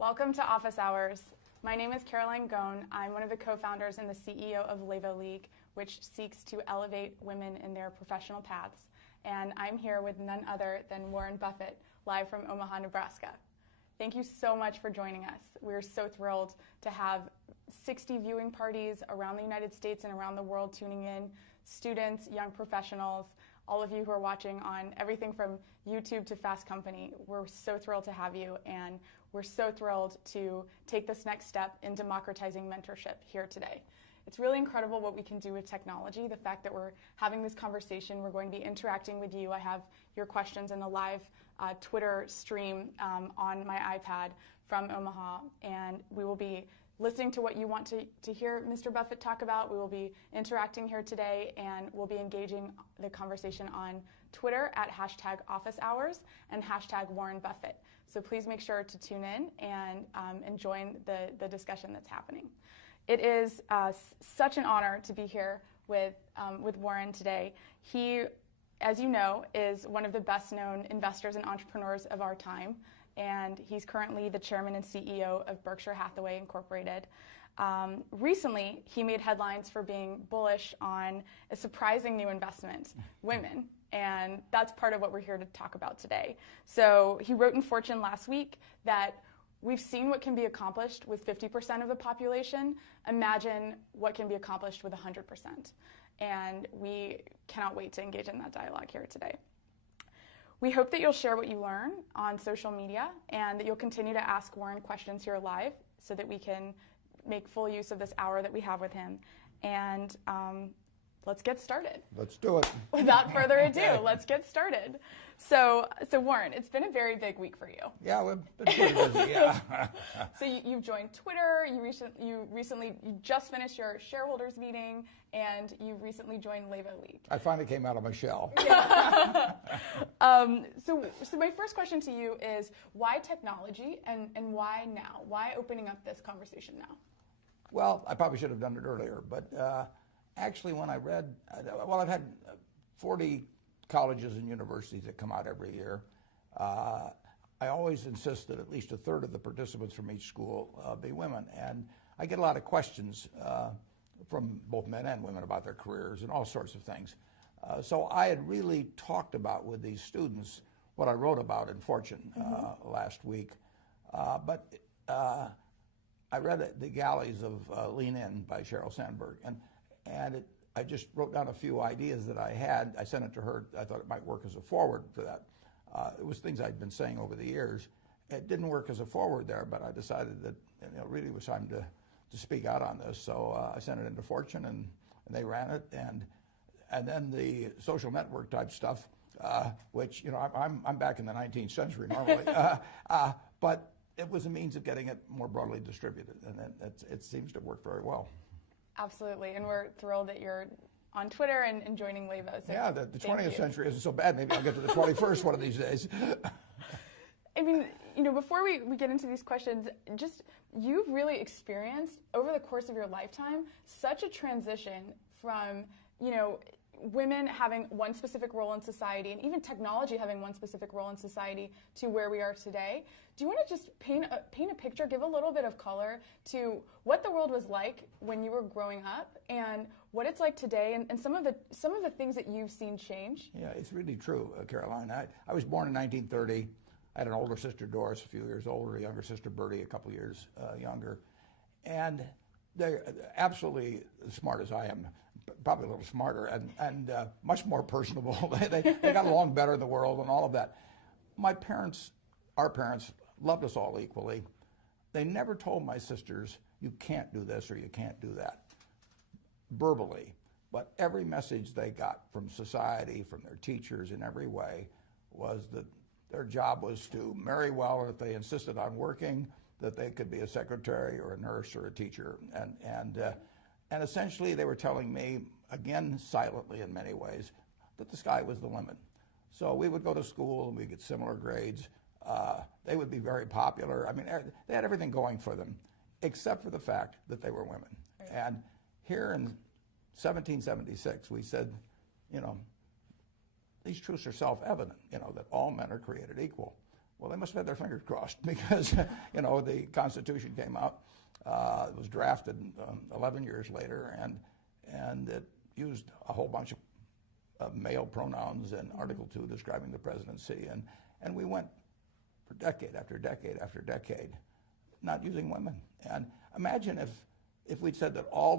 Welcome to Office Hours. My name is Caroline Gohn. I'm one of the co-founders and the CEO of Levo League, which seeks to elevate women in their professional paths. And I'm here with none other than Warren Buffett, live from Omaha, Nebraska. Thank you so much for joining us. We're so thrilled to have 60 viewing parties around the United States and around the world tuning in, students, young professionals, all of you who are watching on everything from YouTube to Fast Company. We're so thrilled to have you, and we're so thrilled to take this next step in democratizing mentorship here today. It's really incredible what we can do with technology. The fact that we're having this conversation, we're going to be interacting with you. I have your questions in the live Twitter stream on my iPad from Omaha, and we will be listening to what you want to hear Mr. Buffett talk about. We will be interacting here today, and we'll be engaging the conversation on Twitter at #OfficeHours and #WarrenBuffett. So please make sure to tune in and join the discussion that's happening. It is such an honor to be here with Warren today. He, as you know, is one of the best known investors and entrepreneurs of our time. And he's currently the chairman and CEO of Berkshire Hathaway Incorporated. Recently, he made headlines for being bullish on a surprising new investment, women, and that's part of what we're here to talk about today. So he wrote in Fortune last week that we've seen what can be accomplished with 50% of the population. Imagine what can be accomplished with 100%. And we cannot wait to engage in that dialogue here today. We hope that you'll share what you learn on social media and that you'll continue to ask Warren questions here live so that we can make full use of this hour that we have with him. And let's get started. Let's do it. Without further adu, let's get started. So Warren, it's been a very big week for you. Yeah, we've been pretty busy, yeah. So you've joined Twitter, you just finished your shareholders meeting, and you recently joined Levo League. I finally came out of my shell. So my first question to you is, why technology and why now? Why opening up this conversation now? Well, I probably should have done it earlier, but actually when I read, well, I've had 40 colleges and universities that come out every year. I always insist that at least a third of the participants from each school be women. And I get a lot of questions from both men and women about their careers and all sorts of things. So I had really talked about with these students what I wrote about in Fortune last week. But I read The Galleys of Lean In by Sheryl Sandberg. And I just wrote down a few ideas that I had. I sent it to her. I thought it might work as a forward for that. It was things I'd been saying over the years. It didn't work as a forward there, but I decided that it really was time to speak out on this. So I sent it into Fortune, and they ran it. And then the social network type stuff, which, you know, I'm back in the 19th century normally. But it was a means of getting it more broadly distributed, and it seems to work very well. Absolutely, and we're thrilled that you're on Twitter and joining Levo. So yeah, the 20th century isn't so bad. Maybe I'll get to the 21st one of these days. I mean, you know, before we get into these questions, just you've really experienced over the course of your lifetime such a transition from, you know, women having one specific role in society and even technology having one specific role in society to where we are today. Do you want to just paint a picture, give a little bit of color to what the world was like when you were growing up and what it's like today and some of the things that you've seen change? Yeah, it's really true, Caroline. I was born in 1930. I had an older sister, Doris, a few years older, a younger sister, Bertie, a couple years younger. And they're absolutely as smart as I am, probably a little smarter, and much more personable. they got along better in the world and all of that. My parents, our parents, loved us all equally. They never told my sisters, you can't do this or you can't do that, verbally. But every message they got from society, from their teachers in every way, was that their job was to marry well, and if they insisted on working, that they could be a secretary or a nurse or a teacher. And essentially they were telling me, again silently in many ways, that the sky was the limit. So we would go to school and we'd get similar grades. They would be very popular. I mean, they had everything going for them, except for the fact that they were women. Right. And here in 1776, we said, you know, these truths are self-evident, you know, that all men are created equal. Well, they must have had their fingers crossed because, you know, the Constitution came out. It was drafted 11 years later, and it used a whole bunch of male pronouns in Article 2 describing the presidency. And we went for decade after decade after decade not using women. And imagine if we'd said that all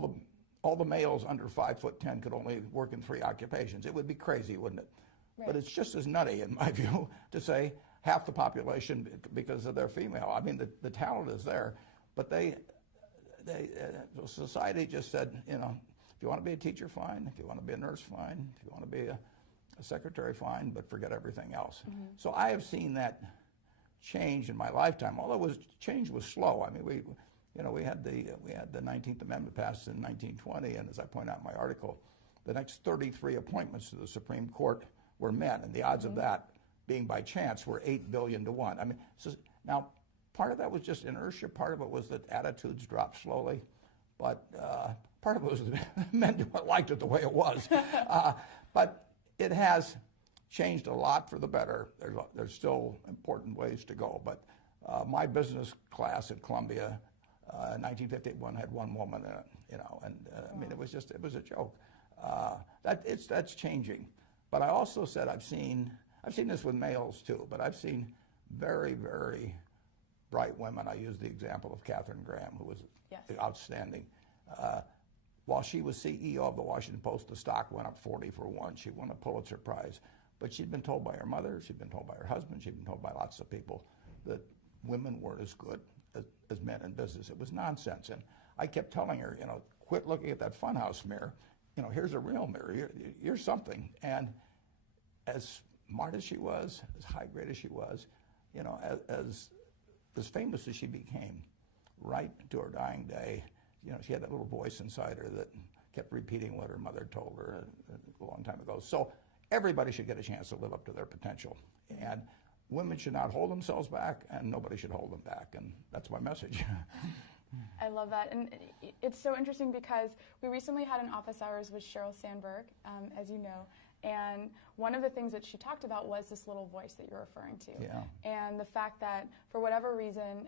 the males under 5'10" could only work in 3 occupations. It would be crazy, wouldn't it? Right. But it's just as nutty, in my view, to say half the population because of their female. I mean, the talent is there, but society just said, you know, if you want to be a teacher, fine. If you want to be a nurse, fine. If you want to be a secretary, fine, but forget everything else. Mm-hmm. So I have seen that change in my lifetime, although change was slow. I mean, we had the 19th Amendment passed in 1920, and as I point out in my article, the next 33 appointments to the Supreme Court were men, and the odds of that being by chance were 8 billion to 1. I mean, so now part of that was just inertia. Part of it was that attitudes dropped slowly, but part of it was that men liked it the way it was. But it has changed a lot for the better. There's still important ways to go. But my business class at Columbia in 1951 had 1 woman in it, you know, and I mean, it was a joke. That's changing. But I also said I've seen this with males too, but I've seen very, very bright women. I used the example of Katharine Graham, who was outstanding. While she was CEO of the Washington Post, the stock went up 40 for 1. She won a Pulitzer Prize. But she'd been told by her mother, she'd been told by her husband, she'd been told by lots of people that women weren't as good as men in business. It was nonsense. And I kept telling her, you know, quit looking at that funhouse mirror. You know, here's a real mirror. You're something. And as smart as she was, as high grade as she was, you know, as famous as she became, right to her dying day, you know, she had that little voice inside her that kept repeating what her mother told her a long time ago. So everybody should get a chance to live up to their potential. And women should not hold themselves back, and nobody should hold them back. And that's my message. I love that. And it's so interesting because we recently had an office hours with Sheryl Sandberg, as you know. And one of the things that she talked about was this little voice that you're referring to. Yeah. And the fact that, for whatever reason,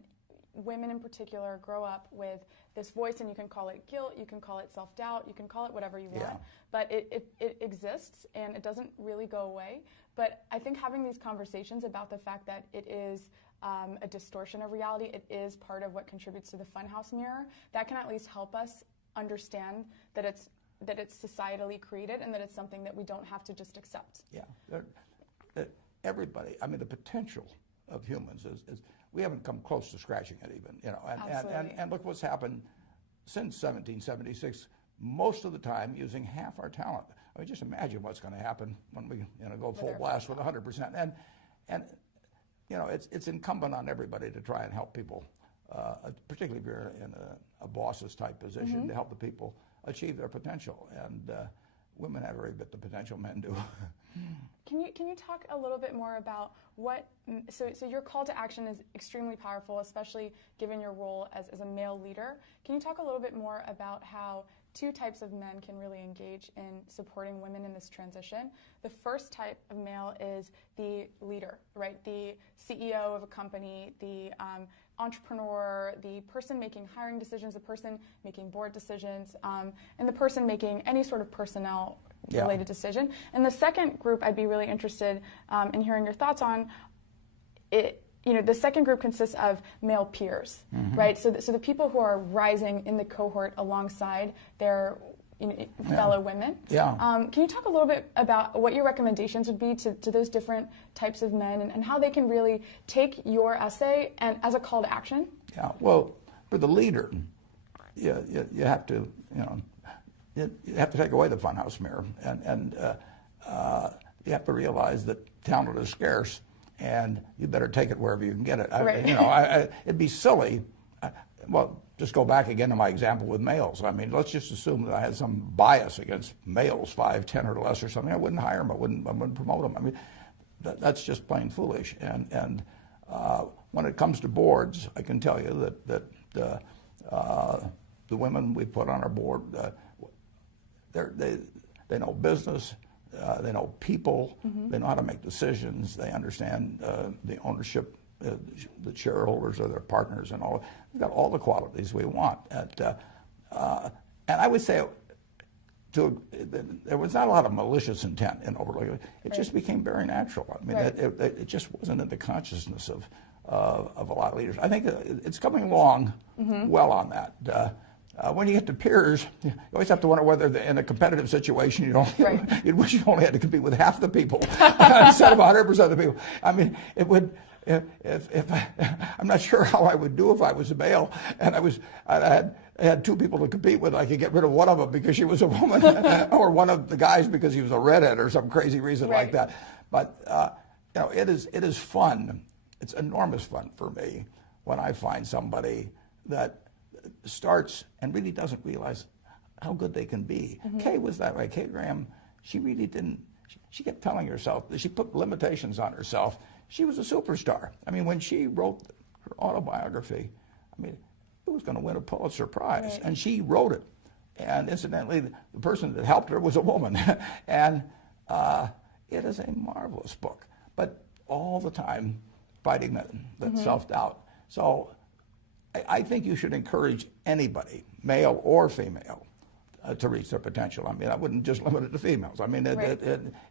women in particular grow up with this voice, and you can call it guilt, you can call it self-doubt, you can call it whatever you want, but it exists and it doesn't really go away. But I think having these conversations about the fact that it is a distortion of reality, it is part of what contributes to the funhouse mirror, that can at least help us understand that it's societally created and that it's something that we don't have to just accept. Yeah, everybody, I mean, the potential of humans is we haven't come close to scratching it even, you know, and look what's happened since 1776, most of the time using half our talent. I mean, just imagine what's going to happen when we, you know, go full blast with 100%. And you know, it's incumbent on everybody to try and help people, particularly if you're in a boss's type position, to help the people achieve their potential. And women have every bit the potential men do. Can you talk a little bit more about what, so your call to action is extremely powerful, especially given your role as a male leader. Can you talk a little bit more about how 2 types of men can really engage in supporting women in this transition? The first type of male is the leader, right? The CEO of a company, the entrepreneur, the person making hiring decisions, the person making board decisions, and the person making any sort of personnel related decision. And the second group I'd be really interested in hearing your thoughts on. You know, the second group consists of male peers, right? So the people who are rising in the cohort alongside their fellow women. Yeah. Can you talk a little bit about what your recommendations would be to those different types of men and how they can really take your essay and as a call to action? Yeah. Well, for the leader, you have to, you have to take away the funhouse mirror, and you have to realize that talent is scarce, and you better take it wherever you can get it. Right. It'd be silly. Well, just go back again to my example with males. I mean, let's just assume that I had some bias against males, 5'10" or less or something. I wouldn't hire them. I wouldn't promote them. I mean, that's just plain foolish. And when it comes to boards, I can tell you that the women we put on our board, they know business. They know people. They know how to make decisions. They understand the ownership the shareholders are their partners and all. They've got all the qualities we want. And I would say there was not a lot of malicious intent in overlooking it. It just became very natural. I mean, it just wasn't in the consciousness of a lot of leaders. I think it's coming along well on that. When you get to peers, you always have to wonder whether in a competitive situation you'd wish you only had to compete with half the people instead of 100% of the people. I mean, it would. I'm not sure how I would do if I was a male and I had two people to compete with. I could get rid of one of them because she was a woman, or one of the guys because he was a redhead, or some crazy reason like that. But it is fun. It's enormous fun for me when I find somebody that starts and really doesn't realize how good they can be. Kay was that way. Kay Graham, she really didn't. She kept telling herself that she put limitations on herself. She was a superstar. I mean, when she wrote her autobiography, I mean, it was going to win a Pulitzer Prize, and she wrote it. And incidentally, the person that helped her was a woman. And it is a marvelous book, but all the time fighting that self-doubt. So I think you should encourage anybody, male or female, to reach their potential. I mean, I wouldn't just limit it to females. I mean,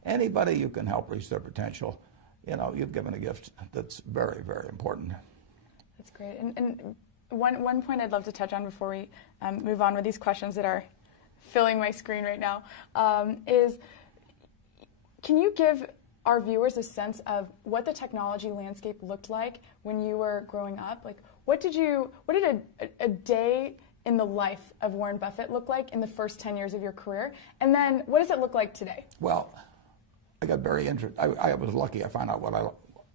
anybody you can help reach their potential, you've given a gift that's very, very important. That's great. And one point I'd love to touch on before we move on with these questions that are filling my screen right now is, can you give our viewers a sense of what the technology landscape looked like when you were growing up? Like, what did a day in the life of Warren Buffett look like in the first 10 years of your career? And then what does it look like today? Well, I got very interested. I was lucky. I found out what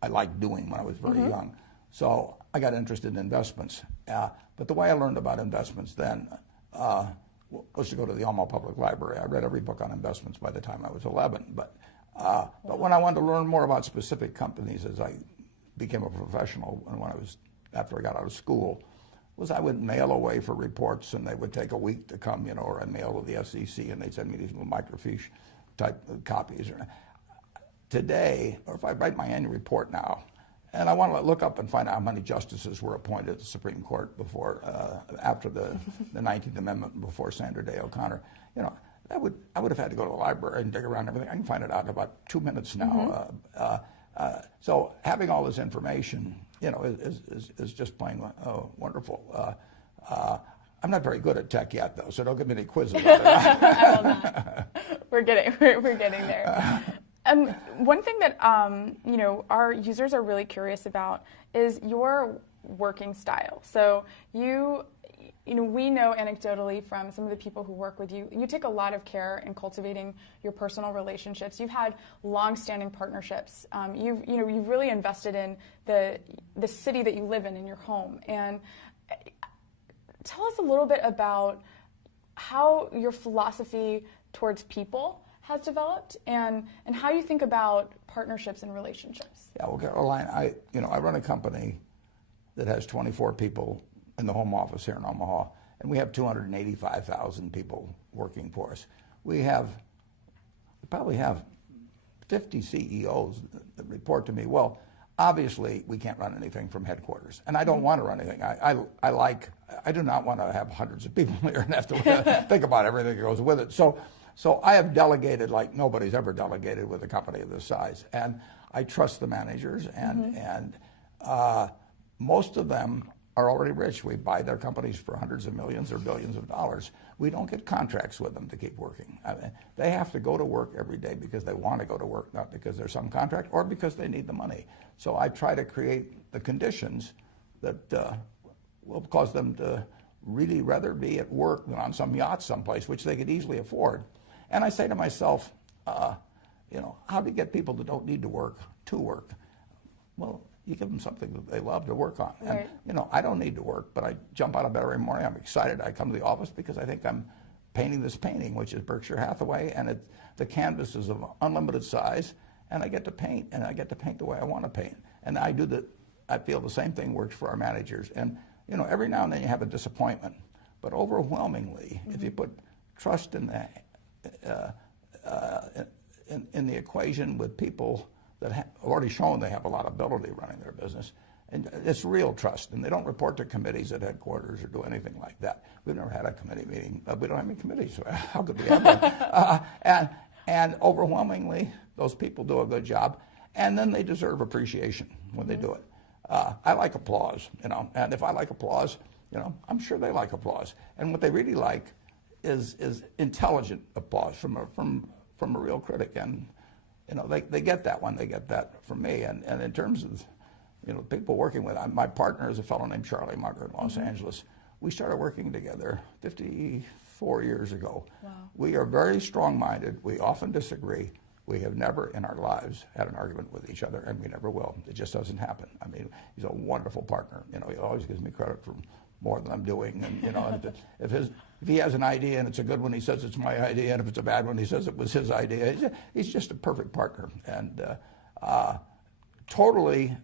I liked doing when I was very young. So I got interested in investments. But the way I learned about investments then was to go to the Alma Public Library. I read every book on investments by the time I was 11. But when I wanted to learn more about specific companies as I became a professional, and after I got out of school, I would mail away for reports, and they would take a week to come, or I'd mail to the SEC, and they'd send me these little microfiche type copies. Today, or if I write my annual report now, and I want to look up and find out how many justices were appointed to the Supreme Court after the 19th Amendment, before Sandra Day O'Connor, I would have had to go to the library and dig around everything. I can find it out in about 2 minutes now. So having all this information, is just plain wonderful. I'm not very good at tech yet, though, so don't give me any quiz about it. I will not. We're getting there. One thing that our users are really curious about is your working style. So we know anecdotally from some of the people who work with you, you take a lot of care in cultivating your personal relationships. You've had long-standing partnerships. You've really invested in the city that you live in your home. And tell us a little bit about how your philosophy towards people has developed, and how you think about partnerships and relationships. Yeah, well, Caroline, I run a company that has 24 people in the home office here in Omaha, and we have 285,000 people working for us. We probably have 50 CEOs that report to me. Well, obviously, we can't run anything from headquarters, and I don't want to run anything. I do not want to have hundreds of people here and have to think about everything that goes with it. So I have delegated like nobody's ever delegated with a company of this size, and I trust the managers, and most of them are already rich. We buy their companies for hundreds of millions or billions of dollars. We don't get contracts with them to keep working. I mean, they have to go to work every day because they want to go to work, not because there's some contract or because they need the money. So I try to create the conditions that will cause them to really rather be at work than on some yacht someplace, which they could easily afford. And I say to myself, how do you get people that don't need to work? Well, you give them something that they love to work on. Right. And, I don't need to work, but I jump out of bed every morning. I'm excited. I come to the office because I think I'm painting this painting, which is Berkshire Hathaway, and the canvas is of unlimited size, and I get to paint, and I get to paint the way I want to paint. And I feel the same thing works for our managers. And, every now and then you have a disappointment, but overwhelmingly, if you put trust in the equation with people that have already shown they have a lot of ability running their business, And it's real trust, and they don't report to committees at headquarters or do anything like that. We've never had a committee meeting. We don't have any committees, so how could we have one? And overwhelmingly, those people do a good job, and then they deserve appreciation when they do it. I like applause, and if I like applause, I'm sure they like applause. And what they really like is intelligent applause from a real critic, and they get that one. They get that from me. And in terms of people working with, my partner is a fellow named Charlie Munger in Los Angeles. We started working together 54 years ago. Wow. We are very strong-minded. We often disagree. We have never in our lives had an argument with each other, and we never will. It just doesn't happen. I mean, he's a wonderful partner. He always gives me credit for more than I'm doing. And if he has an idea and it's a good one, he says it's my idea, and if it's a bad one, he says it was his idea. He's just a perfect partner, and totally.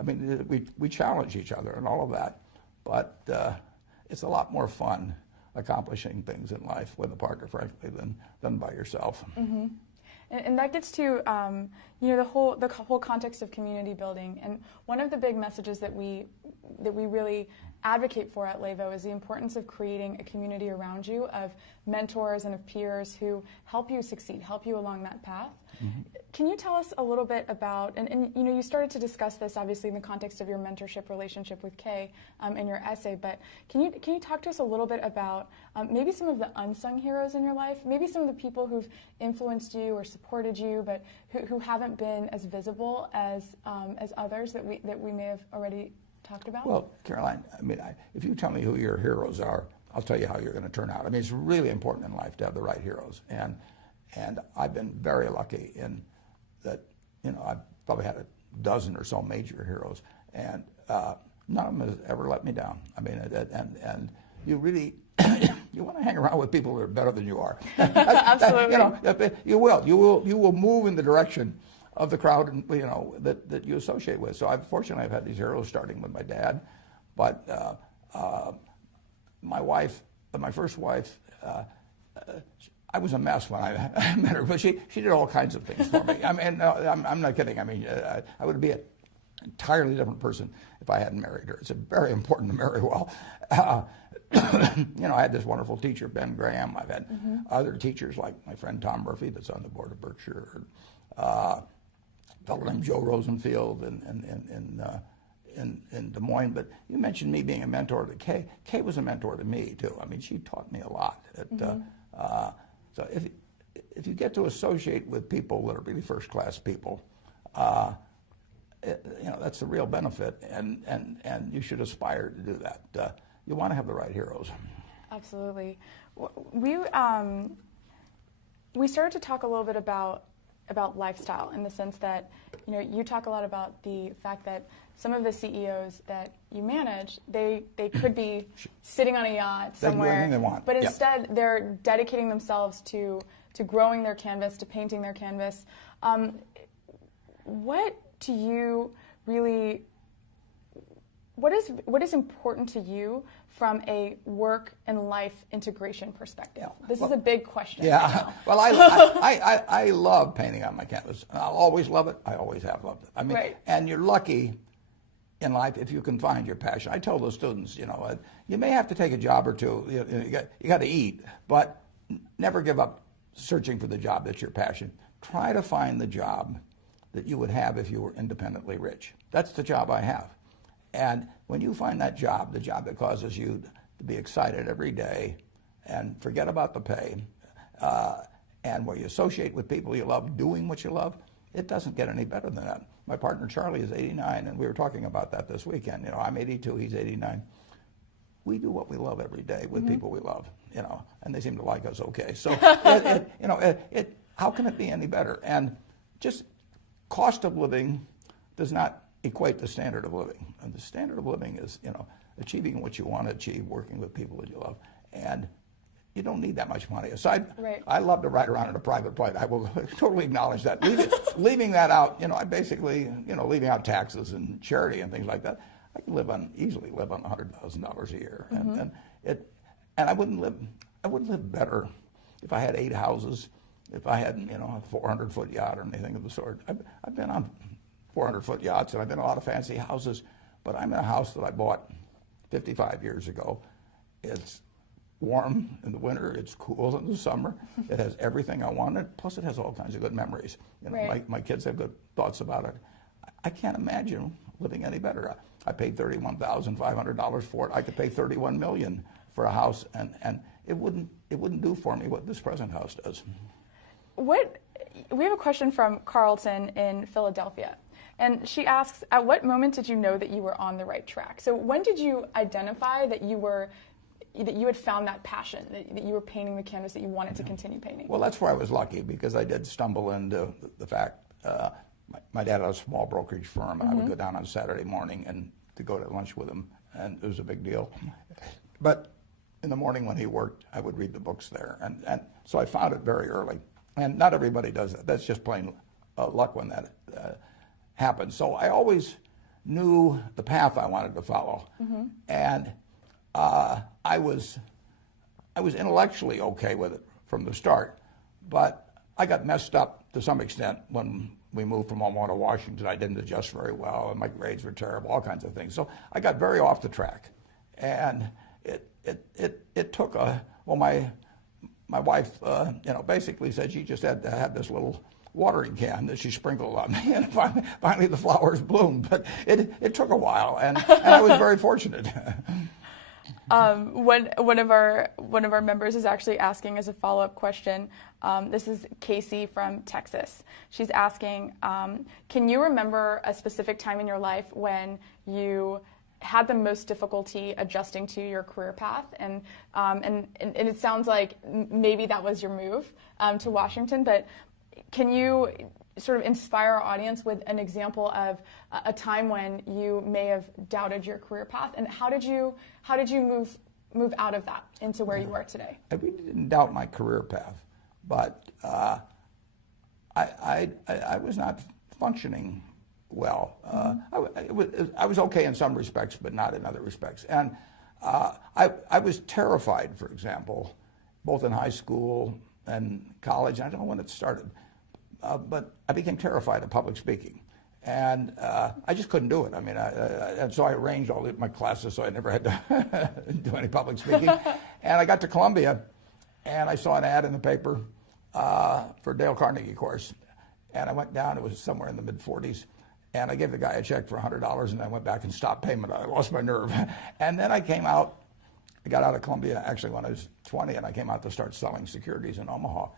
I mean, we challenge each other and all of that, but it's a lot more fun accomplishing things in life with a partner, frankly, than by yourself. Mm-hmm. And that gets to the whole context of community building. And one of the big messages that we really advocate for at LEVO is the importance of creating a community around you of mentors and of peers who help you succeed, help you along that path. Mm-hmm. Can you tell us a little bit about, and you started to discuss this obviously in the context of your mentorship relationship with Kay in your essay, but can you talk to us a little bit about maybe some of the unsung heroes in your life, maybe some of the people who've influenced you or supported you, but who haven't been as visible as others that we may have already talked about? Well, Caroline, I mean, if you tell me who your heroes are, I'll tell you how you're going to turn out. I mean, it's really important in life to have the right heroes, and I've been very lucky in that. I've probably had a dozen or so major heroes, and none of them has ever let me down. I mean, and you really you want to hang around with people that are better than you are. Absolutely. You will move in the direction of the crowd, that you associate with. So I've had these heroes, starting with my dad, but my wife, my first wife, I was a mess when I met her, but she did all kinds of things for me. I mean, I'm not kidding. I mean, I would be an entirely different person if I hadn't married her. It's very important to marry well. I had this wonderful teacher, Ben Graham. I've had other teachers like my friend Tom Murphy, that's on the board of Berkshire. A fellow named Joe Rosenfield in Des Moines. But you mentioned me being a mentor to Kay. Kay was a mentor to me too. I mean, she taught me a lot. So if you get to associate with people that are really first-class people, that's the real benefit, and you should aspire to do that. You want to have the right heroes. Absolutely. We started to talk a little bit about lifestyle, in the sense that you talk a lot about the fact that some of the CEOs that you manage, they could be sitting on a yacht somewhere, they can do anything they want. But instead they're dedicating themselves to growing their canvas, to painting their canvas. What to you really? What is important to you from a work and life integration perspective? This is a big question. Yeah. Right now. Well, I love painting on my canvas. I'll always love it. I always have loved it. I mean, right. And you're lucky in life if you can find your passion. I tell the students, you may have to take a job or two. You got to eat, but never give up searching for the job that's your passion. Try to find the job that you would have if you were independently rich. That's the job I have. And when you find that job, the job that causes you to be excited every day and forget about the pay, and where you associate with people you love, doing what you love, it doesn't get any better than that. My partner Charlie is 89, and we were talking about that this weekend. I'm 82, he's 89. We do what we love every day with people we love, and they seem to like us okay. So, how can it be any better? And just cost of living does not equate to standard of living. And the standard of living is, achieving what you want to achieve, working with people that you love. And you don't need that much money. Aside, right. I love to ride around in a private plane. I will totally acknowledge that. Leaving that out, I basically, leaving out taxes and charity and things like that, I can easily live on $100,000 a year. And I wouldn't live better if I had 8 houses, if I had, a 400-foot yacht or anything of the sort. I've been on 400-foot yachts, and I've been in a lot of fancy houses, but I'm in a house that I bought 55 years ago. It's warm in the winter, it's cool in the summer, it has everything I wanted, plus it has all kinds of good memories. You know, right. my kids have good thoughts about it. I can't imagine living any better. I paid $31,500 for it. I could pay $31 million for a house, and it wouldn't do for me what this present house does. We have a question from Carlton in Philadelphia, and she asks, at what moment did you know that you were on the right track? So when did you identify that you had found that passion, that you were painting the canvas that you wanted to continue painting? Well, that's where I was lucky, because I did stumble into the fact, my dad had a small brokerage firm, and I would go down on Saturday morning and to go to lunch with him, and it was a big deal. But in the morning when he worked, I would read the books there, and so I found it very early. And not everybody does that. That's just plain luck when that happens. So I always knew the path I wanted to follow, and I was intellectually okay with it from the start, but I got messed up to some extent when we moved from Omaha to Washington. I didn't adjust very well, and my grades were terrible, all kinds of things. So I got very off the track, and it took my wife, basically said she just had to have this little watering can that she sprinkled on me, and finally the flowers bloomed. But it took a while, and I was very fortunate. One of our members is actually asking as a follow-up question. This is Casey from Texas. She's asking, can you remember a specific time in your life when you had the most difficulty adjusting to your career path? And it sounds like maybe that was your move to Washington, but can you sort of inspire our audience with an example of a time when you may have doubted your career path, and how did you move out of that into where you are today? I really didn't doubt my career path, but I was not functioning well. I was okay in some respects, but not in other respects. And I was terrified, for example, both in high school and college. I don't know when it started, but I became terrified of public speaking. And I just couldn't do it. I mean, and so I arranged all my classes so I never had to do any public speaking. And I got to Columbia, and I saw an ad in the paper for Dale Carnegie course. And I went down, it was somewhere in the mid-40s, and I gave the guy a check for $100, and I went back and stopped payment. I lost my nerve. And then I got out of Columbia actually when I was 20, and I came out to start selling securities in Omaha.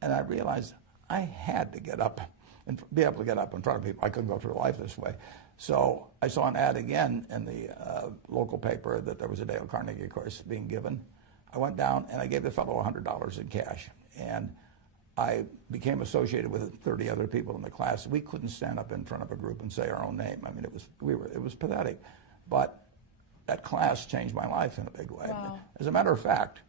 And I realized I had to get up and be able to get up in front of people. I couldn't go through life this way. So I saw an ad again in the local paper that there was a Dale Carnegie course being given. I went down and I gave the fellow $100 in cash. And I became associated with 30 other people in the class. We couldn't stand up in front of a group and say our own name. I mean, it was pathetic. But that class changed my life in a big way. Wow. As a matter of fact,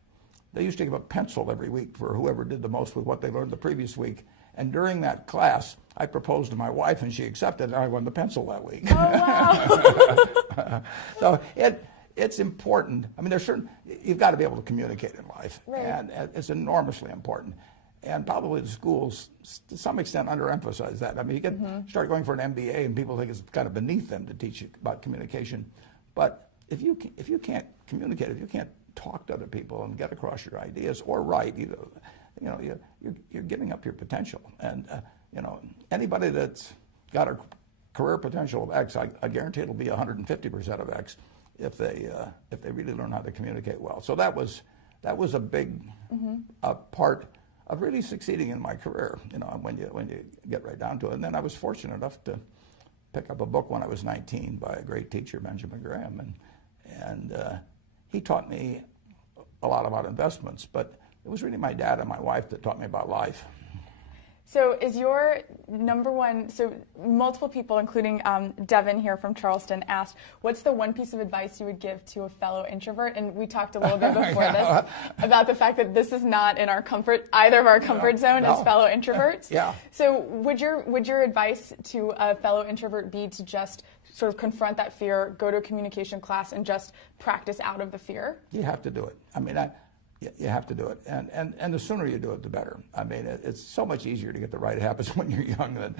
they used to give a pencil every week for whoever did the most with what they learned the previous week. And during that class, I proposed to my wife, and she accepted, and I won the pencil that week. Oh, wow. So it's important. I mean, you've got to be able to communicate in life, right. And it's enormously important. And probably the schools, to some extent, underemphasize that. I mean, you start going for an MBA, and people think it's kind of beneath them to teach you about communication. But if you can't communicate, if you can't talk to other people and get across your ideas or write, you're giving up your potential. And anybody that's got a career potential of X, I guarantee it'll be 150% of X if they really learn how to communicate well. So that was a big part of really succeeding in my career. When you get right down to it. And then I was fortunate enough to pick up a book when I was 19 by a great teacher, Benjamin Graham, and he taught me a lot about investments, but it was really my dad and my wife that taught me about life. So is your number one, so multiple people, including Devin here from Charleston, asked, what's the one piece of advice you would give to a fellow introvert? And we talked a little bit before this about the fact that this is not in either of our comfort zone as fellow introverts. Yeah. So would your advice to a fellow introvert be to just sort of confront that fear, go to a communication class, and just practice out of the fear? You have to do it. I mean, you have to do it, and the sooner you do it, the better. I mean, it's so much easier to get the right habits when you're young than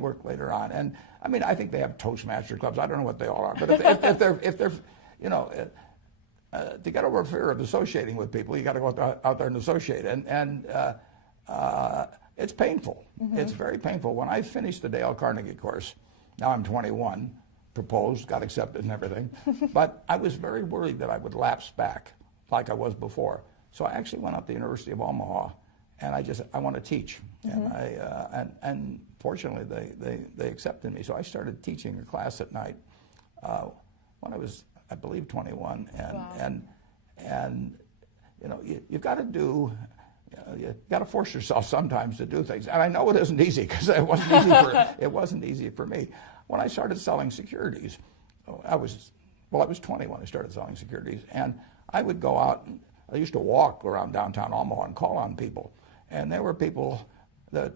work later on. And I mean, I think they have Toastmaster clubs. I don't know what they all are, but if they're you know, to get over fear of associating with people, you got to go out there and associate, and it's painful. Mm-hmm. It's very painful. When I finished the Dale Carnegie course, now I'm 21, proposed, got accepted, and everything, but I was very worried that I would lapse back like I was before. So I actually went out to the University of Omaha, and I want to teach, mm-hmm. and fortunately they accepted me. So I started teaching a class at night when I was, I believe, 21, and you know, you've got to do. You got to force yourself sometimes to do things, and I know it isn't easy because it wasn't easy for me. When I started selling securities, I was 20 when I started selling securities, and I would go out. I used to walk around downtown Omaha and call on people, and there were people that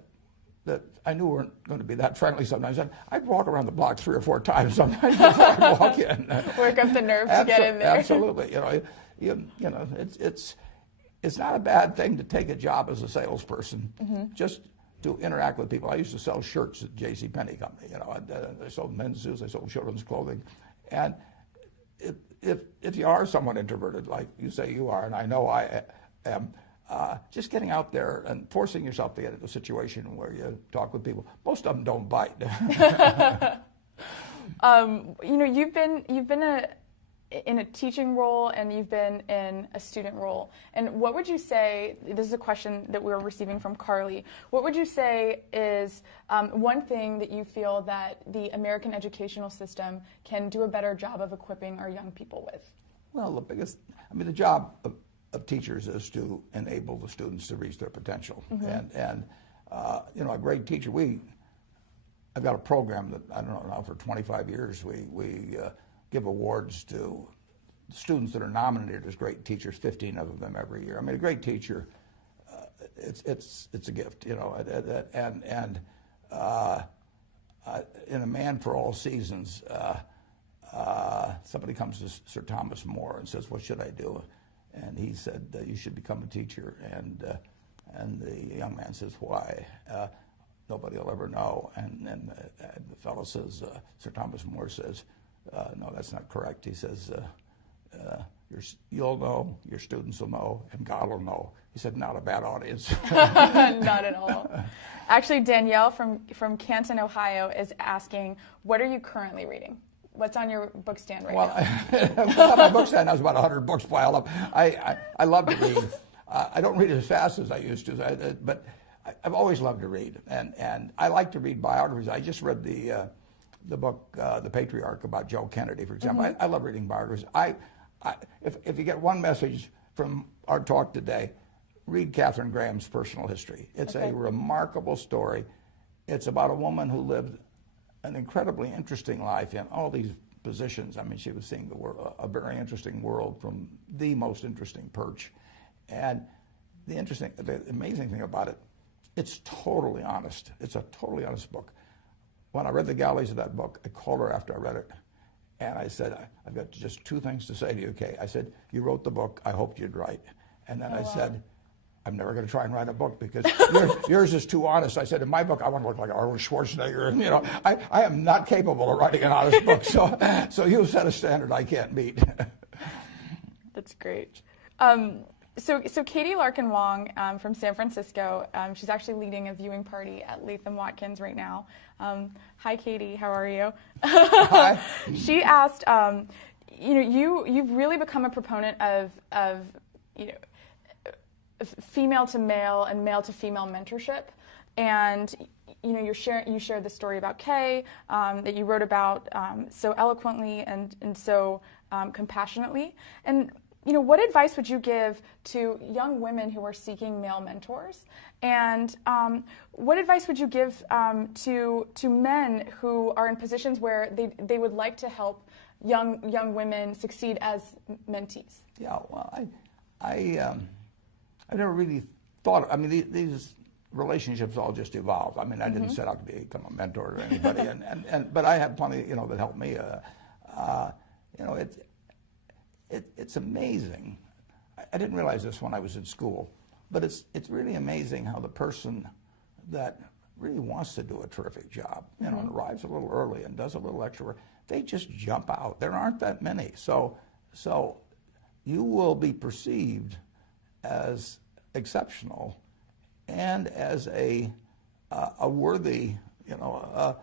I knew weren't going to be that friendly sometimes. And I'd walk around the block 3 or 4 times sometimes before I'd walk in. Work up the nerve to get in there. Absolutely, you know, it's not a bad thing to take a job as a salesperson, mm-hmm. just to interact with people. I used to sell shirts at JCPenney Company. You know, I sold men's suits, I sold children's clothing, and if you are somewhat introverted, like you say you are, and I know I am, just getting out there and forcing yourself to get into a situation where you talk with people. Most of them don't bite. You know, you've been in a teaching role, and you've been in a student role. And what would you say, this is a question that we're receiving from Carly, what would you say is one thing that you feel that the American educational system can do a better job of equipping our young people with? Well, the job of teachers is to enable the students to reach their potential. Mm-hmm. And you know, a great teacher, I've got a program that, I don't know now, for 25 years, we give awards to students that are nominated as great teachers, 15 of them every year. I mean, a great teacher, it's a gift, you know. And in A Man for All Seasons, somebody comes to Sir Thomas More and says, "What should I do?" And he said, "You should become a teacher." And the young man says, "Why?" Nobody will ever know. And the fellow says, Sir Thomas More says, "No, that's not correct." He says, "You'll know, your students will know, and God will know." He said, "Not a bad audience." Not at all. Actually, Danielle from Canton, Ohio is asking, what are you currently reading? What's on your book stand right now? Well, my book stand has about 100 books piled up. I love to read. I don't read as fast as I used to, but I've always loved to read, and I like to read biographies. I just read the book, The Patriarch, about Joe Kennedy, for example. Mm-hmm. I love reading biographies. If you get one message from our talk today, read Katharine Graham's personal history. It's a remarkable story. It's about a woman who lived an incredibly interesting life in all these positions. I mean, she was seeing the world, a very interesting world from the most interesting perch. And the amazing thing about it, it's totally honest. It's a totally honest book. When I read the galleys of that book, I called her after I read it, and I said, "I've got just 2 things to say to you, Kay." I said, "You wrote the book. I hoped you'd write." And then I said, "I'm never going to try and write a book because yours is too honest." I said, "In my book, I want to look like Arnold Schwarzenegger. And, you know, I am not capable of writing an honest book. So you set a standard I can't meet." That's great. So Katie Larkin Wong from San Francisco, she's actually leading a viewing party at Latham Watkins right now. Hi, Katie. How are you? Hi. She asked, you know, you've really become a proponent of you know, female to male and male to female mentorship, and you know, you shared the story about Kay that you wrote about so eloquently and so compassionately. And you know, what advice would you give to young women who are seeking male mentors? And what advice would you give to men who are in positions where they would like to help young women succeed as mentees? Yeah, well, I never really thought. I mean, these relationships all just evolved. I mean, I didn't set out to become a mentor to anybody, but I have plenty, you know, that helped me. You know, it's amazing I didn't realize this when I was in school, but it's really amazing how the person that really wants to do a terrific job, you know, and arrives a little early and does a little extra work, they just jump out. There aren't that many. So you will be perceived as exceptional and as a worthy, you know,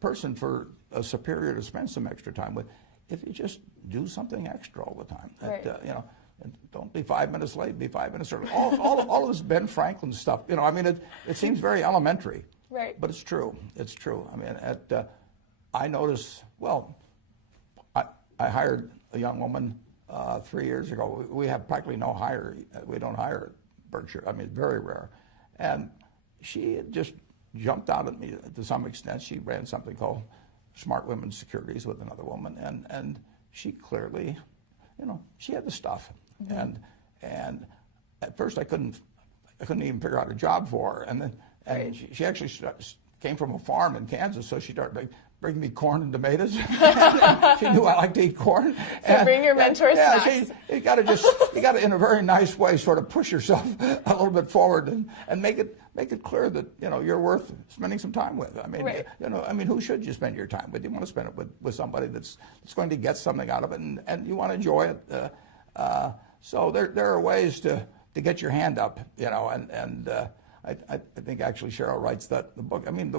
person for a superior to spend some extra time with, if you just do something extra all the time. Right. You know, and don't be 5 minutes late, be 5 minutes early. All of this Ben Franklin stuff, you know, I mean, it seems very elementary. Right. But it's true. It's true. I mean, I noticed, well, I hired a young woman 3 years ago. We have practically no hire. We don't hire at Berkshire. I mean, very rare. And she had just jumped out at me to some extent. She ran something called Smart Women's Securities with another woman, and she clearly, you know, she had the stuff. And at first I couldn't even figure out a job for her. And then Right. she actually came from a farm in Kansas, so she started bringing me corn and tomatoes. She knew I liked to eat corn. So bring your mentor snacks. You got to in a very nice way sort of push yourself a little bit forward and make it clear that, you know, you're worth spending some time with. I mean, Right. you know, I mean, who should you spend your time with? You want to spend it with somebody that's going to get something out of it, and you want to enjoy it. So there are ways to get your hand up, you know, and I think actually Cheryl writes the book. I mean,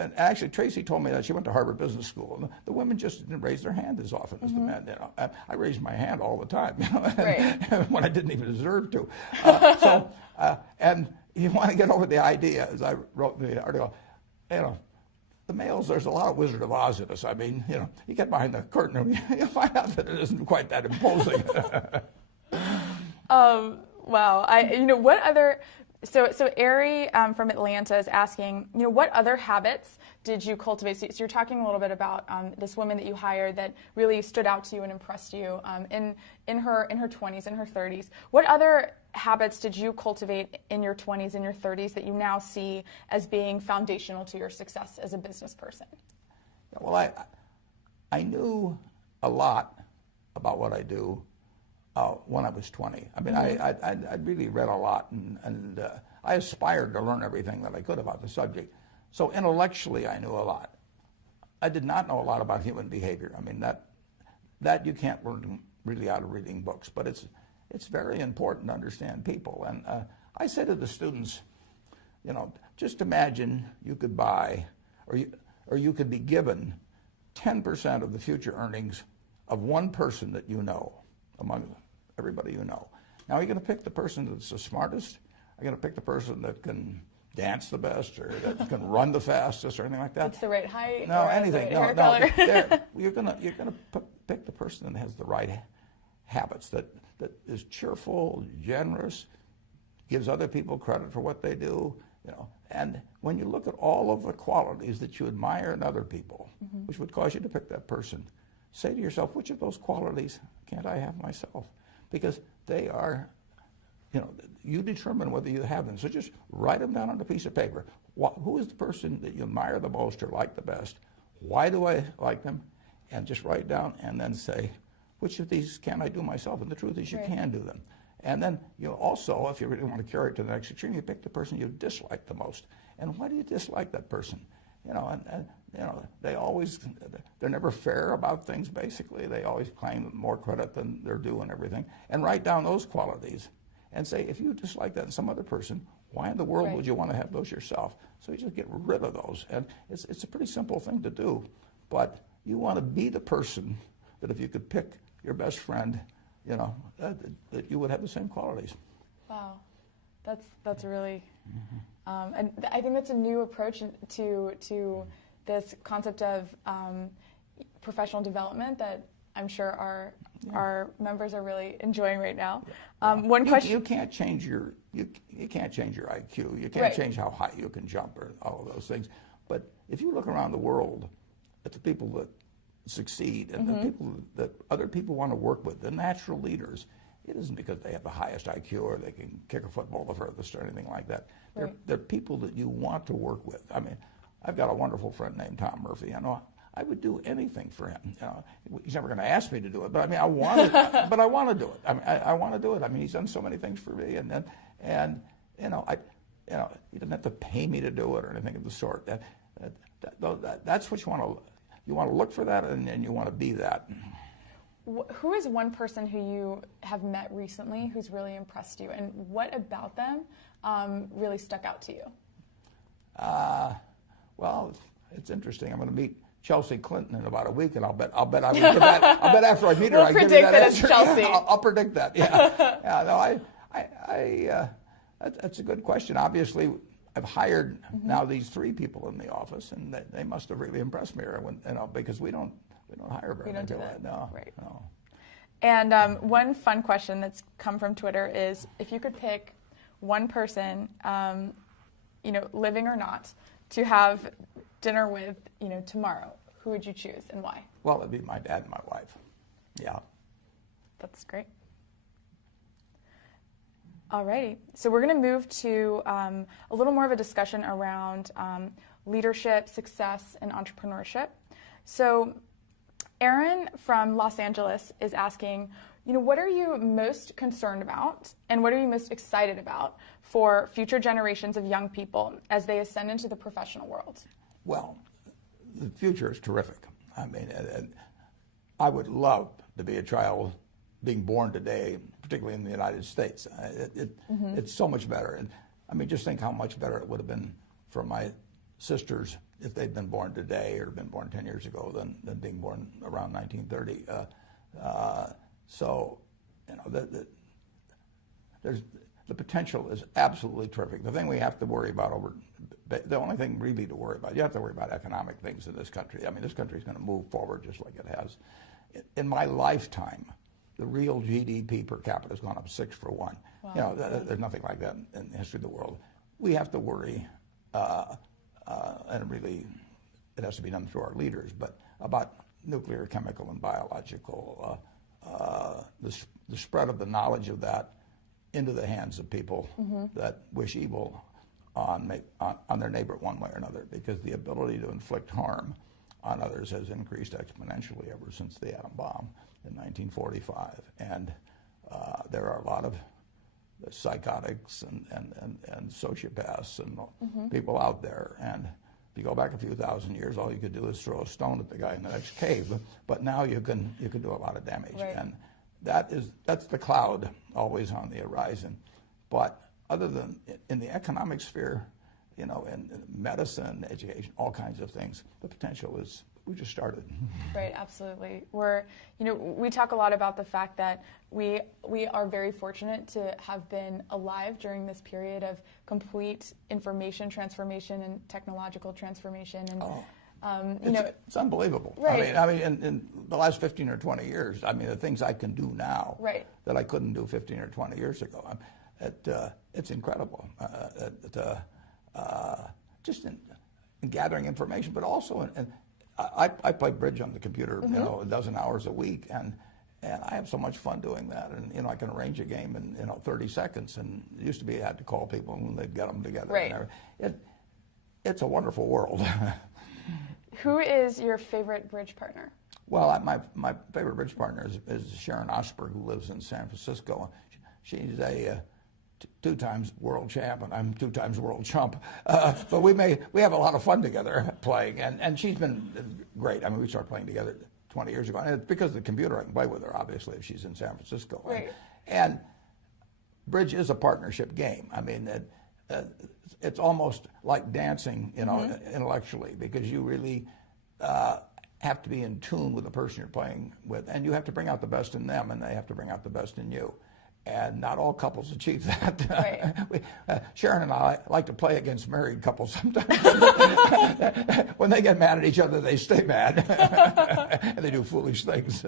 and actually Tracy told me that she went to Harvard Business School, and the women just didn't raise their hand as often as the men. You know, I raised my hand all the time, you know, Right. when I didn't even deserve to. And you want to get over the idea, as I wrote in the article, you know, the males, there's a lot of Wizard of Oz in us. I mean, you know, you get behind the curtain and you find out that it isn't quite that imposing. Wow. You know, what other, so Ari from Atlanta is asking, you know, what other habits did you cultivate? So you're talking a little bit about this woman that you hired that really stood out to you and impressed you in her 20s, in her 30s. What other habits did you cultivate in your 20s and your 30s that you now see as being foundational to your success as a business person? Well, I knew a lot about what I do when I was 20. I mean, I really read a lot, and I aspired to learn everything that I could about the subject. So intellectually, I knew a lot. I did not know a lot about human behavior. I mean, that you can't learn really out of reading books, but it's very important to understand people. And I say to the students, you know, just imagine you could buy, or you could be given 10% of the future earnings of one person that you know among everybody you know. Now, are you going to pick the person that's the smartest? Are you going to pick the person that can dance the best, or that can run the fastest, or anything like that? It's the right height. No, or anything. The right No, hair color. you're gonna pick the person that has the right habits, that is cheerful, generous, gives other people credit for what they do. You know, and when you look at all of the qualities that you admire in other people, which would cause you to pick that person, say to yourself, which of those qualities can't I have myself? Because they are, you know, you determine whether you have them. So just write them down on a piece of paper. Who is the person that you admire the most or like the best? Why do I like them? And just write down and then say, which of these can I do myself? And the truth is you can do them. And then you also, if you really want to carry it to the next extreme, you pick the person you dislike the most. And why do you dislike that person? You know, and you know, they're never fair about things, basically. They always claim more credit than they're due and everything. And write down those qualities and say, if you dislike that in some other person, why in the world would you want to have those yourself? So you just get rid of those. And it's a pretty simple thing to do. But you want to be the person that if you could pick your best friend, you know, that you would have the same qualities. Wow, that's really, and I think that's a new approach to this concept of professional development that I'm sure our members are really enjoying right now. One question: you can't change your IQ. You can't change how high you can jump or all of those things. But if you look around the world at the people that succeed and the people that other people want to work with, the natural leaders, it isn't because they have the highest IQ or they can kick a football the furthest or anything like that. They're people that you want to work with. I mean, I've got a wonderful friend named Tom Murphy. I know I would do anything for him. You know, he's never going to ask me to do it, but I mean, I want to. But I want to do it. I mean, I want to do it. I mean, he's done so many things for me, and you know, he doesn't have to pay me to do it or anything of the sort. That's what you want to. You want to look for that, and you want to be that. Who is one person who you have met recently who's really impressed you, and what about them really stuck out to you? Well, it's interesting. I'm going to meet Chelsea Clinton in about a week, and I'll bet I would give that. I'll bet after I meet her, we'll I give predict you that that answer. It's Chelsea. Yeah, I'll predict that. Yeah, yeah. No, that's a good question. Obviously, I've hired now these 3 people in the office, and they must have really impressed me. Because we don't hire very many people. No, right. No. And one fun question that's come from Twitter is, if you could pick one person, living or not, to have dinner with, tomorrow, who would you choose and why? Well, it'd be my dad and my wife. Yeah. That's great. Alrighty, so we're going to move to a little more of a discussion around leadership, success, and entrepreneurship. So Aaron from Los Angeles is asking, what are you most concerned about and what are you most excited about for future generations of young people as they ascend into the professional world? Well, the future is terrific. I mean, I would love to be a child being born today, particularly in the United States. It's so much better. And I mean, just think how much better it would have been for my sisters if they'd been born today or been born 10 years ago than being born around 1930. So, the potential is absolutely terrific. The thing we have to worry about the only thing really to worry about, you have to worry about economic things in this country. I mean, this country is going to move forward just like it has. In my lifetime, the real GDP per capita has gone up 6 for 1. Wow. There's nothing like that in the history of the world. We have to worry, and really, it has to be done through our leaders, but about nuclear, chemical, and biological, the spread of the knowledge of that into the hands of people that wish evil on their neighbor one way or another, because the ability to inflict harm on others has increased exponentially ever since the atom bomb in 1945. And there are a lot of psychotics and sociopaths and people out there. And if you go back a few thousand years, all you could do is throw a stone at the guy in the next cave. But now you can do a lot of damage. Right. And that's the cloud always on the horizon. But other than in the economic sphere, in medicine, education, all kinds of things, the potential is, we just started. Right, absolutely. We talk a lot about the fact that we are very fortunate to have been alive during this period of complete information transformation and technological transformation. And it's unbelievable. Right. I mean, in the last 15 or 20 years, I mean, the things I can do now right. that I couldn't do 15 or 20 years ago, it's incredible. Just in gathering information, but also I play bridge on the computer, a dozen hours a week, and I have so much fun doing that. And I can arrange a game in 30 seconds. And it used to be I had to call people and they'd get them together. Right. It's a wonderful world. Who is your favorite bridge partner? Well, my favorite bridge partner is Sharon Osberg, who lives in San Francisco. She's a 2 times world champ, and I'm 2 times world chump. But we have a lot of fun together playing, and she's been great. I mean, we started playing together 20 years ago, and it's because of the computer. I can play with her, obviously, if she's in San Francisco. Right. And bridge is a partnership game. I mean, it's almost like dancing, intellectually, because you really have to be in tune with the person you're playing with, and you have to bring out the best in them, and they have to bring out the best in you. And not all couples achieve that. Right. Sharon and I like to play against married couples sometimes. When they get mad at each other, they stay mad, and they do foolish things.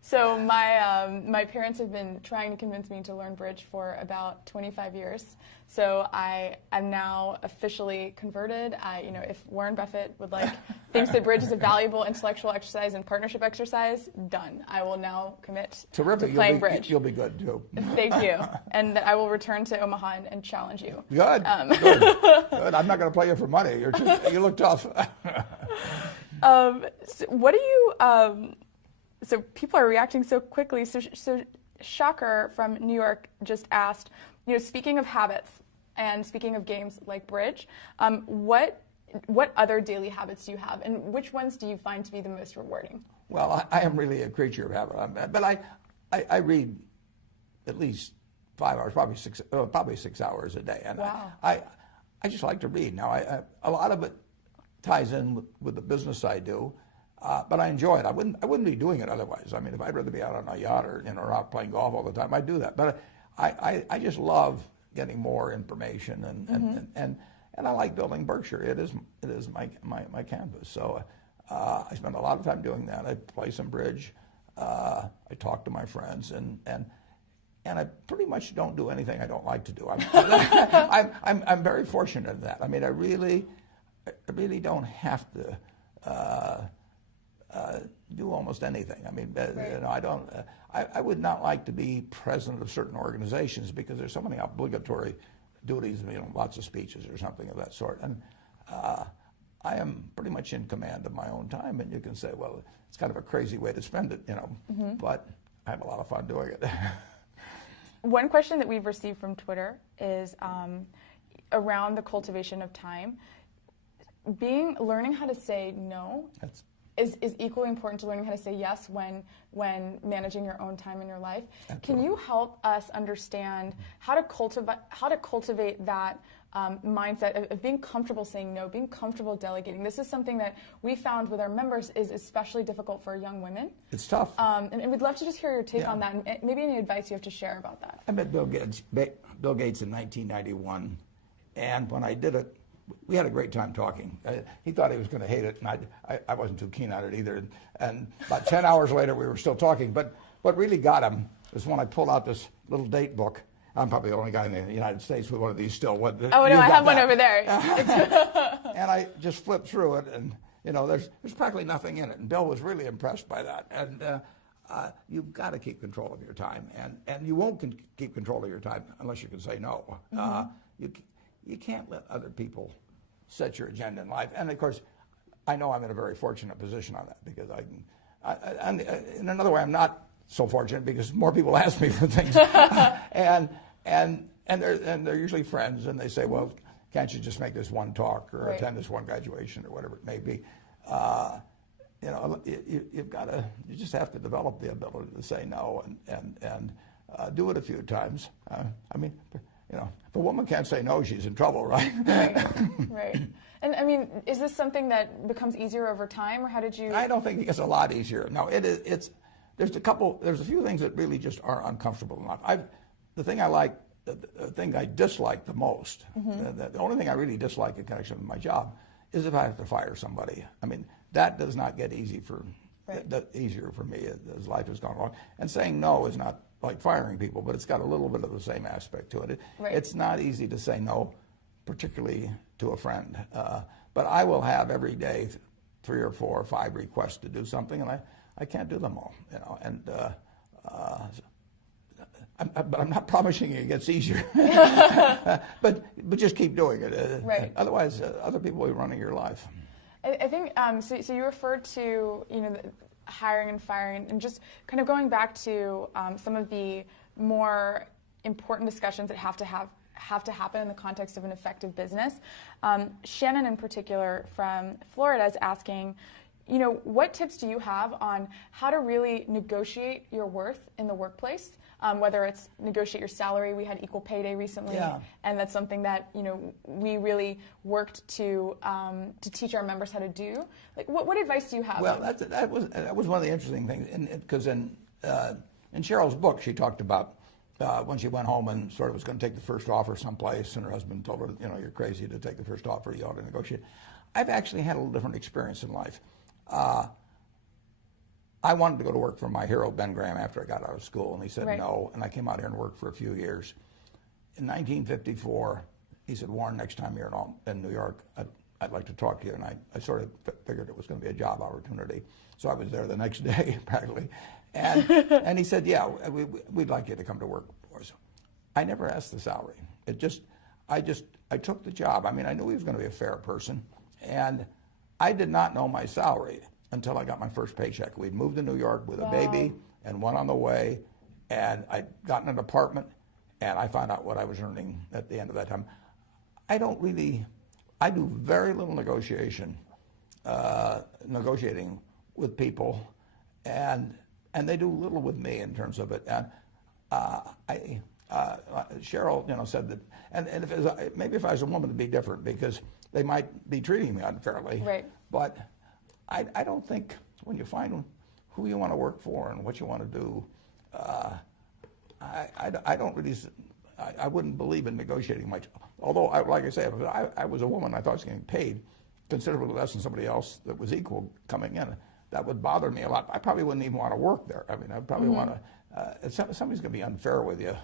So my parents have been trying to convince me to learn bridge for about 25 years. So I am now officially converted. If Warren Buffett thinks that bridge is a valuable intellectual exercise and partnership exercise, done. I will now commit to playing bridge. You'll be good too. Thank you. And I will return to Omaha and challenge you. Good. Good. I'm not going to play you for money. You look tough. So what do you? So people are reacting so quickly. So Shocker from New York just asked, speaking of habits and speaking of games like bridge, what other daily habits do you have, and which ones do you find to be the most rewarding? Well, I am really a creature of habit, but I read at least 5 hours, probably 6 hours a day, and wow. I just like to read. Now, a lot of it ties in with the business I do, but I enjoy it. I wouldn't be doing it otherwise. I mean, if I'd rather be out on a yacht or out playing golf all the time, I'd do that. But I just love getting more information, and I like building Berkshire. It is my canvas. So I spend a lot of time doing that. I play some bridge. I talk to my friends, and I pretty much don't do anything I don't like to do. I'm very fortunate in that. I mean, I really don't have to do almost anything. I mean, right. I don't. I would not like to be president of certain organizations because there's so many obligatory duties, lots of speeches or something of that sort. And I am pretty much in command of my own time. And you can say, well, it's kind of a crazy way to spend it, but I have a lot of fun doing it. One question that we've received from Twitter is around the cultivation of time. Learning how to say no is equally important to learning how to say yes when managing your own time in your life. Absolutely. Can you help us understand how to cultivate that mindset of being comfortable saying no, being comfortable delegating? This is something that we found with our members is especially difficult for young women. It's tough. And we'd love to just hear your take on that, and maybe any advice you have to share about that. I met Bill Gates in 1991, and when I did it, we had a great time talking. He thought he was going to hate it, and I wasn't too keen on it either. And about 10 hours later, we were still talking. But what really got him was when I pulled out this little date book. I'm probably the only guy in the United States with one of these still. Oh, no, I have one over there. And I just flipped through it, and, there's practically nothing in it. And Bill was really impressed by that. And you've got to keep control of your time. And you won't keep control of your time unless you can say no. Mm-hmm. You can't let other people set your agenda in life. And, of course, I know I'm in a very fortunate position on that because and in another way, I'm not so fortunate because more people ask me for things. and they're usually friends, and they say, well, can't you just make this one talk or right. attend this one graduation or whatever it may be? You just have to develop the ability to say no and do it a few times. If a woman can't say no, she's in trouble, right? Right. And is this something that becomes easier over time, or how did you? I don't think it gets a lot easier. No, there's a few things that really just are uncomfortable enough. The thing I dislike the most, mm-hmm. the only thing I really dislike in connection with my job is if I have to fire somebody. I mean, that does not get easier for me as life has gone along. And saying no is not like firing people, but it's got a little bit of the same aspect to it. Right. It's not easy to say no, particularly to a friend. But I will have every day 3 or 4 or 5 requests to do something, and I can't do them all. But I'm not promising it gets easier. but just keep doing it. Right. Otherwise, other people will be running your life. I think so you referred to hiring and firing, and just kind of going back to some of the more important discussions that have to happen in the context of an effective business. Shannon, in particular, from Florida, is asking, what tips do you have on how to really negotiate your worth in the workplace? Whether it's negotiate your salary. We had Equal Pay Day recently, and that's something that we really worked to teach our members how to do. Like, what advice do you have? Well, that was one of the interesting things, because in Cheryl's book, she talked about when she went home and sort of was going to take the first offer someplace, and her husband told her, you're crazy to take the first offer. You ought to negotiate. I've actually had a little different experience in life. I wanted to go to work for my hero, Ben Graham, after I got out of school, and he said no, and I came out here and worked for a few years. In 1954, he said, Warren, next time you're in New York, I'd like to talk to you, and I sort of figured it was going to be a job opportunity, so I was there the next day, practically, and he said, yeah, we'd like you to come to work for us. I never asked the salary. I took the job. I mean, I knew he was going to be a fair person, and I did not know my salary until I got my first paycheck. We'd moved to New York with a baby and one on the way, and I'd gotten an apartment, and I found out what I was earning at the end of that time. I do very little negotiating with people, and they do little with me in terms of it. And Cheryl, said that, and maybe if I was a woman, it'd be different because they might be treating me unfairly. Right. But I don't think when you find who you want to work for and what you want to do, I don't really. I wouldn't believe in negotiating much. Although, like I say, if I was a woman, I thought I was getting paid considerably less than somebody else that was equal coming in. That would bother me a lot. I probably wouldn't even want to work there. I mean, I'd probably want to. If somebody's going to be unfair with you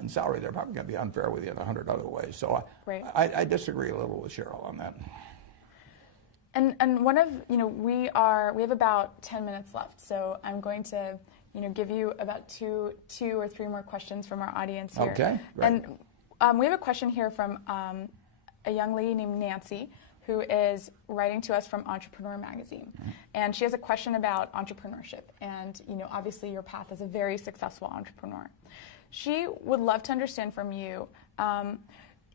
in salary, they're probably going to be unfair with you in 100 other ways. So I disagree a little with Cheryl on that. And one of we have about 10 minutes left, so I'm going to give you about two or three more questions from our audience here. Okay, great. And we have a question here from a young lady named Nancy, who is writing to us from Entrepreneur Magazine. And she has a question about entrepreneurship. And, obviously your path as a very successful entrepreneur. She would love to understand from you,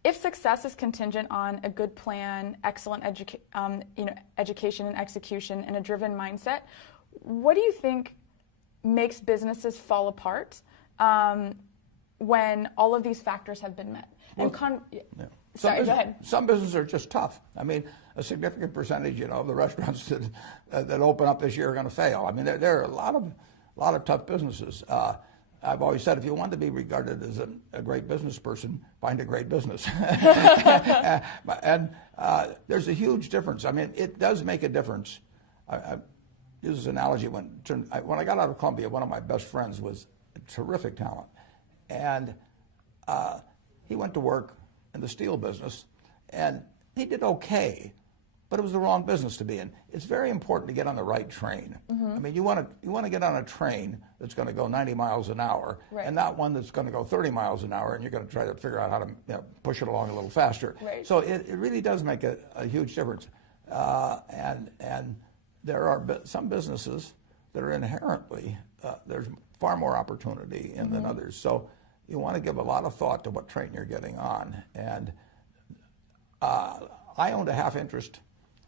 if success is contingent on a good plan, excellent education and execution, and a driven mindset, what do you think makes businesses fall apart when all of these factors have been met? Sorry, go ahead. Some businesses are just tough. I mean, a significant percentage, of the restaurants that open up this year are going to fail. I mean, there are a lot of tough businesses. I've always said if you want to be regarded as a great business person, find a great business. And there's a huge difference. I mean, it does make a difference. I use this analogy when I got out of Columbia, one of my best friends was a terrific talent, and he went to work in the steel business, and he did okay, but it was the wrong business to be in. It's very important to get on the right train. I mean, you want to get on a train that's going to go 90 miles an hour, and not one that's going to go 30 miles an hour, and you're going to try to figure out how to push it along a little faster. Right. So it really does make a huge difference. And there are some businesses that are inherently, there's far more opportunity in than others. So you want to give a lot of thought to what train you're getting on. And I owned a half interest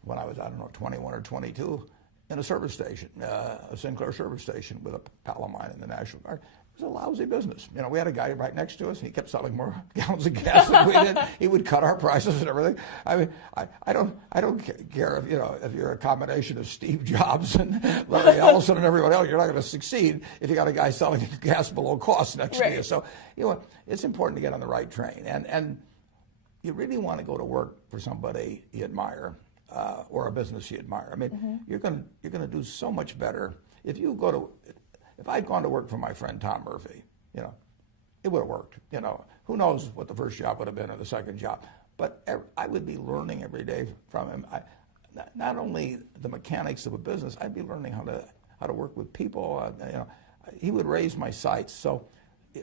when I was, 21 or 22 in a service station, a Sinclair service station with a pal of mine in the National Guard. It was a lousy business. We had a guy right next to us, and he kept selling more gallons of gas than we did. He would cut our prices and everything. I mean, I don't care if you're a combination of Steve Jobs and Larry Ellison and everyone else. You're not going to succeed if you got a guy selling gas below cost next to you. So it's important to get on the right train, and you really want to go to work for somebody you admire or a business you admire. I mean, you're going to do so much better if you go to. If I'd gone to work for my friend Tom Murphy, it would have worked. Who knows what the first job would have been or the second job. But I would be learning every day from him. Not only the mechanics of a business, I'd be learning how to work with people. He would raise my sights. So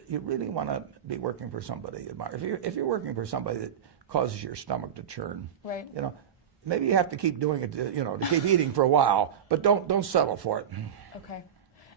you really want to be working for somebody you admire. If you're working for somebody that causes your stomach to churn, right. Maybe you have to keep doing it, to keep eating for a while. But don't settle for it. Okay.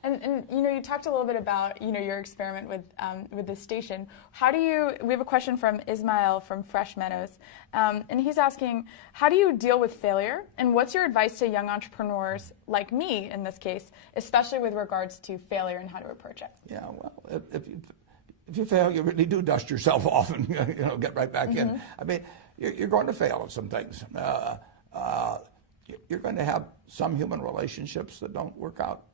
And you talked a little bit about your experiment with this station. We have a question from Ismail from Fresh Meadows, and he's asking, how do you deal with failure, and what's your advice to young entrepreneurs like me in this case, especially with regards to failure and how to approach it? Yeah, well, if you fail, you really do dust yourself off and get right back in. I mean, you're going to fail at some things. You're going to have some human relationships that don't work out.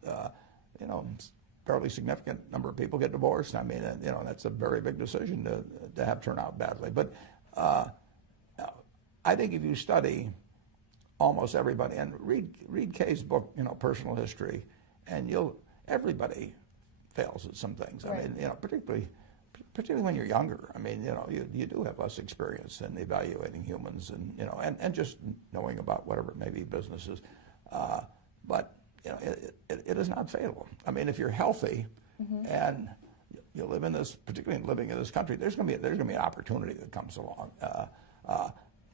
Fairly significant number of people get divorced. I mean, that's a very big decision to have turn out badly. But I think if you study almost everybody and read Kay's book, Personal History, and everybody fails at some things. Right. I mean, particularly when you're younger. I mean, you do have less experience in evaluating humans and just knowing about whatever it may be businesses. But it is not fatal. I mean, if you're healthy and you live in this, particularly living in this country, there's going to be an opportunity that comes along.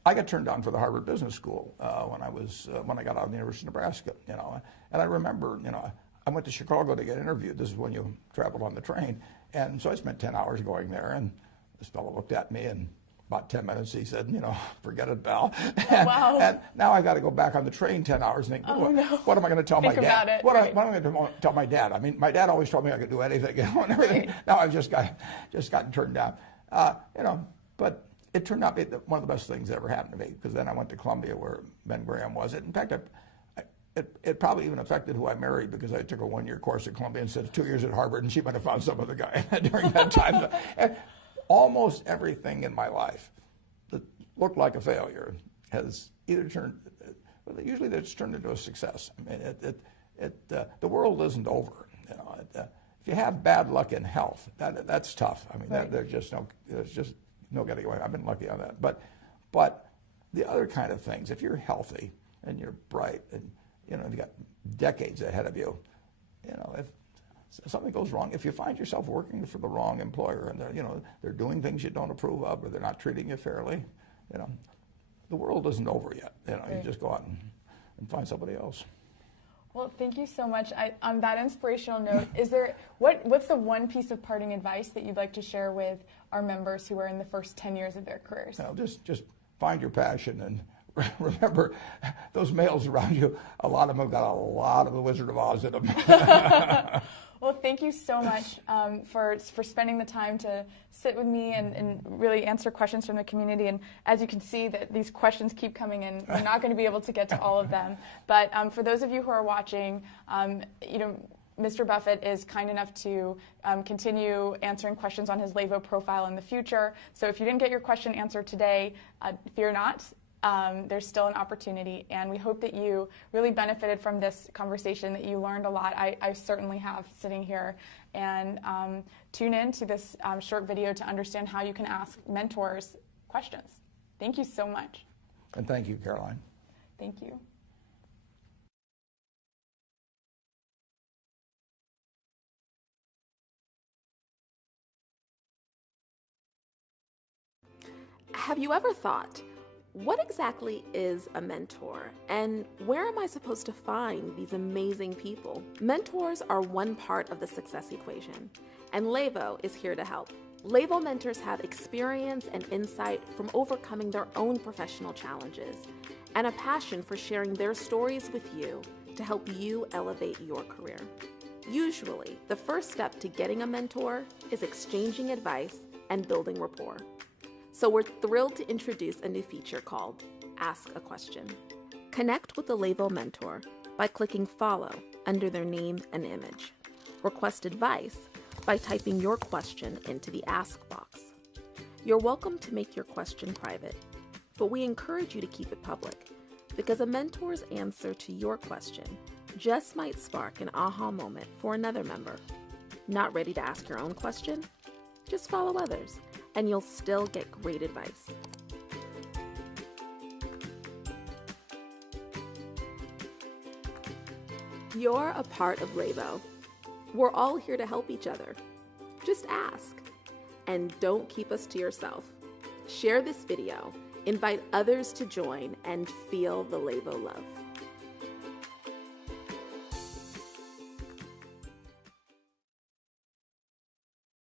I got turned down for the Harvard Business School when I got out of the University of Nebraska, you know. And I remember, you know, I went to Chicago to get interviewed. This is when you traveled on the train. And so I spent 10 hours going there, and this fellow looked at me, and about 10 minutes he said, you know, forget it, pal. Oh, wow. And now I got to go back on the train 10 hours and think, what am I going to tell my dad? About it, what right. am I going to tell my dad? I mean, my dad always told me I could do anything, you know, and everything. Right. Now I've just gotten turned down. You know, but it turned out to be one of the best things that ever happened to me, because then I went to Columbia where Ben Graham was. In fact, it probably even affected who I married, because I took a 1-year course at Columbia instead of 2 years at Harvard, and she might have found some other guy during that time. And almost everything in my life that looked like a failure has either turned, well, usually it's turned into a success. I mean, the world isn't over. You know, if you have bad luck in health, that's tough. I mean, right. There's just no getting away. I've been lucky on that. But the other kind of things, if you're healthy and you're bright and, you know, you've got decades ahead of you, you know, if something goes wrong, if you find yourself working for the wrong employer and they're doing things you don't approve of, or they're not treating you fairly, you know, the world isn't over yet. You know, right. You just go out and find somebody else. Well, thank you so much. On that inspirational note, is there what's the one piece of parting advice that you'd like to share with our members who are in the first 10 years of their careers? You know, just find your passion, and remember, those males around you, a lot of them have got a lot of the Wizard of Oz in them. Well, thank you so much for spending the time to sit with me and really answer questions from the community. And as you can see, that these questions keep coming in. We're not going to be able to get to all of them. But for those of you who are watching, you know, Mr. Buffett is kind enough to continue answering questions on his Levo profile in the future. So if you didn't get your question answered today, fear not. There's still an opportunity, and we hope that you really benefited from this conversation, that you learned a lot. I certainly have, sitting here. And tune in to this short video to understand how you can ask mentors questions. Thank you so much. And thank you, Caroline. Thank you. Have you ever thought, what exactly is a mentor, and where am I supposed to find these amazing people? Mentors are one part of the success equation, and Levo is here to help. Levo mentors have experience and insight from overcoming their own professional challenges, and a passion for sharing their stories with you to help you elevate your career. Usually, the first step to getting a mentor is exchanging advice and building rapport. So we're thrilled to introduce a new feature called Ask a Question. Connect with the Levo mentor by clicking follow under their name and image. Request advice by typing your question into the Ask box. You're welcome to make your question private, but we encourage you to keep it public, because a mentor's answer to your question just might spark an aha moment for another member. Not ready to ask your own question? Just follow others, and you'll still get great advice. You're a part of Levo. We're all here to help each other. Just ask. And don't keep us to yourself. Share this video, invite others to join, and feel the Levo love.